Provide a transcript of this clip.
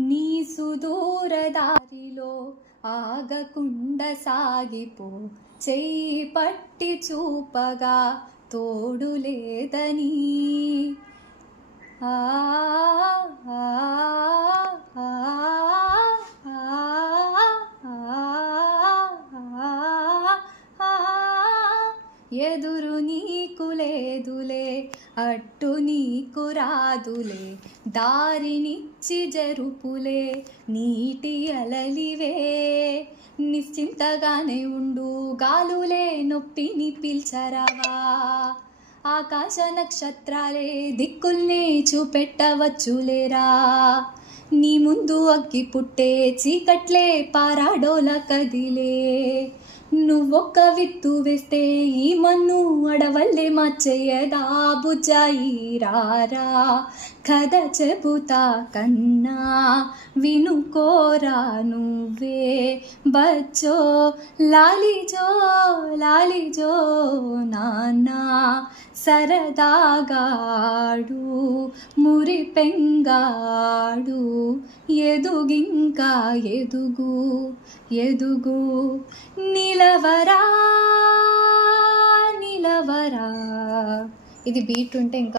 నీ సుదూర దారిలో ఆగకుండా సాగిపో. చెయ్యి పట్టి చూపగా తోడు లేదని. ఆ ఎదురు నీకు లేదులే అట్టు నీకు రాదులే దారినిచ్చి జరుపులే నీటి అలలివే. నిశ్చింతగానే ఉండు గాలులే నొప్పిని పిల్చరావా. ఆకాశ నక్షత్రాలే దిక్కుల్ని చూపెట్టవచ్చులేరా. నీ ముందు అగ్గి పుట్టే చీకట్లే పారాడోల కదిలే. నువ్వొక్క విత్తు వేస్తే ఈ మన్ను అడవల్లే మార్చేయదా బుజాయి రారా. కథ చెబుతా కన్నా వినుకోరా నువ్వే. బచ్చో లాలిజో లాలిజో నానా సరదాగాడు మురి పెంగాడు ఎదుగింకా ఎదుగు ఎదుగు నిలవరా నిలవరా. ఇది బీట్ ఉంటే ఇంకా